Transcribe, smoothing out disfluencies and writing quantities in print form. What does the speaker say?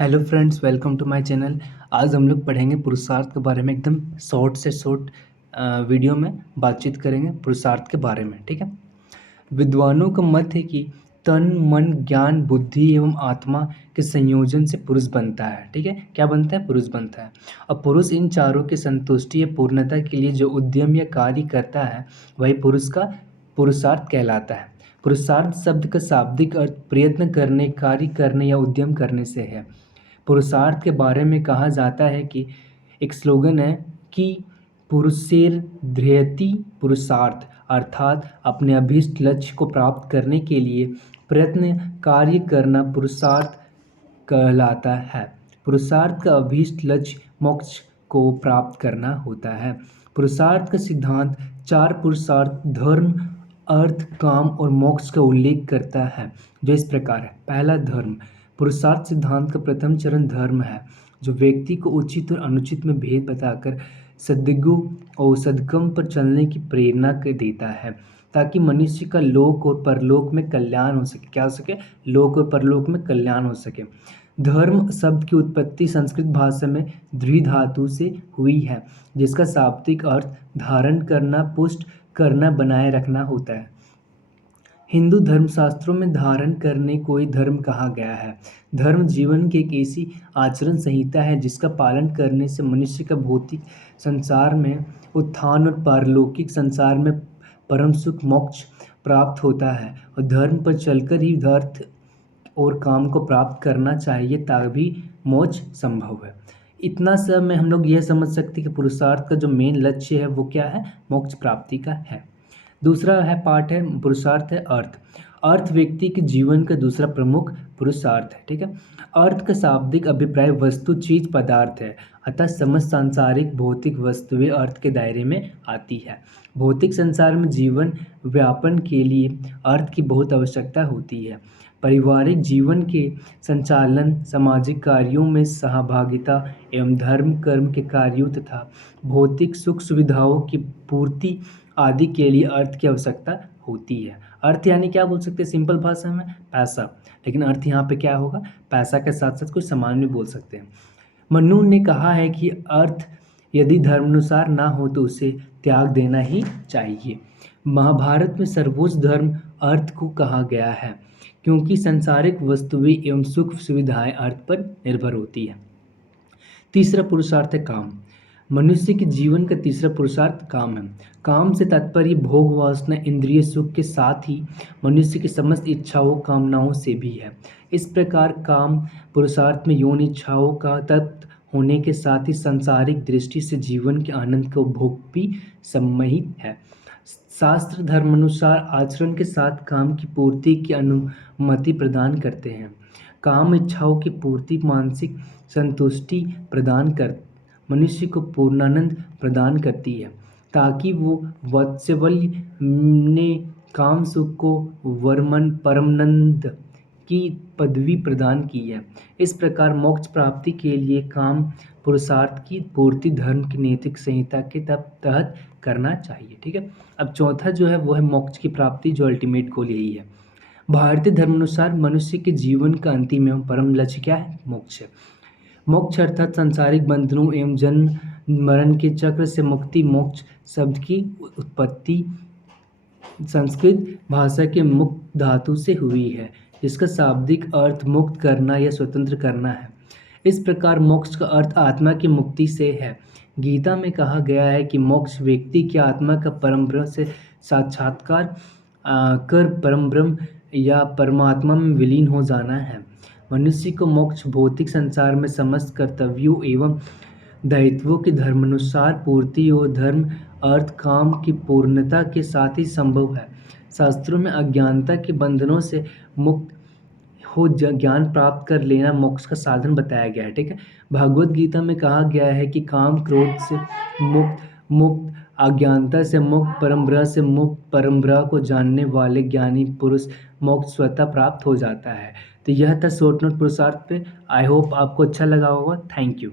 Hello friends, welcome to my channel. आज हम लोग पढ़ेंगे पुरुषार्थ के बारे में। एकदम शॉर्ट से शॉर्ट वीडियो में बातचीत करेंगे पुरुषार्थ के बारे में। ठीक है। विद्वानों का मत है कि तन, मन, ज्ञान, बुद्धि एवं आत्मा के संयोजन से पुरुष बनता है। ठीक है, क्या बनता है? पुरुष बनता है। और पुरुष इन चारों की संतुष्टि या पूर्णता के लिए जो उद्यम या कार्य करता है वही पुरुष का पुरुषार्थ कहलाता है। पुरुषार्थ शब्द का शाब्दिक अर्थ प्रयत्न करने, कार्य करने या उद्यम करने से है। पुरुषार्थ के बारे में कहा जाता है कि एक स्लोगन है कि पुरुषेर ध्येति पुरुषार्थ, अर्थात अपने अभीष्ट लक्ष्य को प्राप्त करने के लिए प्रयत्न कार्य करना पुरुषार्थ कहलाता है। पुरुषार्थ का अभीष्ट लक्ष्य मोक्ष को प्राप्त करना होता है। पुरुषार्थ का सिद्धांत चार पुरुषार्थ धर्म, अर्थ, काम और मोक्ष का उल्लेख करता है, जो इस प्रकार है। पहला, धर्म। पुरुषार्थ सिद्धांत का प्रथम चरण धर्म है, जो व्यक्ति को उचित और अनुचित में भेद बताकर सद्गु और सद्कर्म पर चलने की प्रेरणा देता है, ताकि मनुष्य का लोक और परलोक में कल्याण हो सके। क्या हो सके? लोक और परलोक में कल्याण हो सके। धर्म शब्द की उत्पत्ति संस्कृत भाषा में द्वि धातु से हुई है, जिसका शाब्दिक अर्थ धारण करना, पुष्ट करना, बनाए रखना होता है। हिंदू धर्मशास्त्रों में धारण करने को ही धर्म कहा गया है। धर्म जीवन की एक ऐसी आचरण संहिता है जिसका पालन करने से मनुष्य का भौतिक संसार में उत्थान और पारलौकिक संसार में परम सुख मोक्ष प्राप्त होता है। और धर्म पर चलकर ही अर्थ और काम को प्राप्त करना चाहिए, तभी मोक्ष संभव है। इतना सब में हम लोग यह समझ सकते हैं कि पुरुषार्थ का जो मेन लक्ष्य है वो क्या है? मोक्ष प्राप्ति का है। दूसरा है पार्ट है पुरुषार्थ है अर्थ। अर्थ व्यक्ति के जीवन का दूसरा प्रमुख पुरुषार्थ है। ठीक है। अर्थ का शाब्दिक अभिप्राय वस्तु, चीज, पदार्थ है। अतः समस्त सांसारिक भौतिक वस्तुएं अर्थ के दायरे में आती है। भौतिक संसार में जीवन व्यापन के लिए अर्थ की बहुत आवश्यकता होती है। पारिवारिक जीवन के संचालन, सामाजिक कार्यों में सहभागिता एवं धर्म कर्म के कार्यों तथा भौतिक सुख सुविधाओं की पूर्ति आदि के लिए अर्थ की आवश्यकता होती है। अर्थ यानी क्या बोल सकते हैं सिंपल भाषा में? पैसा। लेकिन अर्थ यहाँ पे क्या होगा? पैसा के साथ साथ कोई सामान भी बोल सकते हैं। मनु ने कहा है कि अर्थ यदि धर्मानुसार ना हो तो उसे त्याग देना ही चाहिए। महाभारत में सर्वोच्च धर्म अर्थ को कहा गया है, क्योंकि सांसारिक वस्तुएं एवं सुख सुविधाएं अर्थ पर निर्भर होती है। तीसरा पुरुषार्थ है काम। मनुष्य के जीवन का तीसरा पुरुषार्थ काम है। काम से तात्पर्य भोग वासना इंद्रिय सुख के साथ ही मनुष्य की समस्त इच्छाओं कामनाओं से भी है। इस प्रकार काम पुरुषार्थ में यौन इच्छाओं का तत्व होने के साथ ही सांसारिक दृष्टि से जीवन के आनंद का उपभोग भी सम्मिलित है। शास्त्र धर्मानुसार आचरण के साथ काम की पूर्ति की अनुमति प्रदान करते हैं। काम इच्छाओं की पूर्ति मानसिक संतुष्टि प्रदान कर मनुष्य को पूर्णानंद प्रदान करती है, ताकि वो वात्सल्य ने काम सुख को वर्मन परमानंद की पदवी प्रदान की है। इस प्रकार मोक्ष प्राप्ति के लिए काम पुरुषार्थ की पूर्ति धर्म की नैतिक संहिता के तहत करना चाहिए। ठीक है। अब चौथा जो है वो है मोक्ष की प्राप्ति, जो अल्टीमेट गोल यही है। भारतीय धर्मानुसार मनुष्य के जीवन का अंतिम एवं परम लक्ष्य क्या है? मोक्ष है। मोक्ष अर्थात सांसारिक बंधनों एवं जन्म मरण के चक्र से मुक्ति। मोक्ष शब्द की उत्पत्ति संस्कृत भाषा के मुक्त धातु से हुई है, जिसका शाब्दिक अर्थ मुक्त करना या स्वतंत्र करना है। इस प्रकार मोक्ष का अर्थ आत्मा की मुक्ति से है। गीता में कहा गया है कि मोक्ष व्यक्ति की आत्मा का परम ब्रह्म से साक्षात्कार कर परम ब्रह्म या परमात्मा में विलीन हो जाना है। मनुष्य को मोक्ष भौतिक संसार में समस्त कर्तव्यों एवं दायित्वों की धर्मानुसार पूर्ति और धर्म अर्थ काम की पूर्णता के साथ ही संभव है। शास्त्रों में अज्ञानता के बंधनों से मुक्त हो ज्ञान प्राप्त कर लेना मोक्ष का साधन बताया गया है। ठीक है। भगवत गीता में कहा गया है कि काम क्रोध से मुक्त अज्ञानता से मुक्त परम ब्रह्म से मुक्त परम ब्रह्म को जानने वाले ज्ञानी पुरुष मोक्ष स्वतः प्राप्त हो जाता है। तो यह था शॉर्ट नोट पुरुषार्थ पे। आई होप आपको अच्छा लगा होगा। Thank you.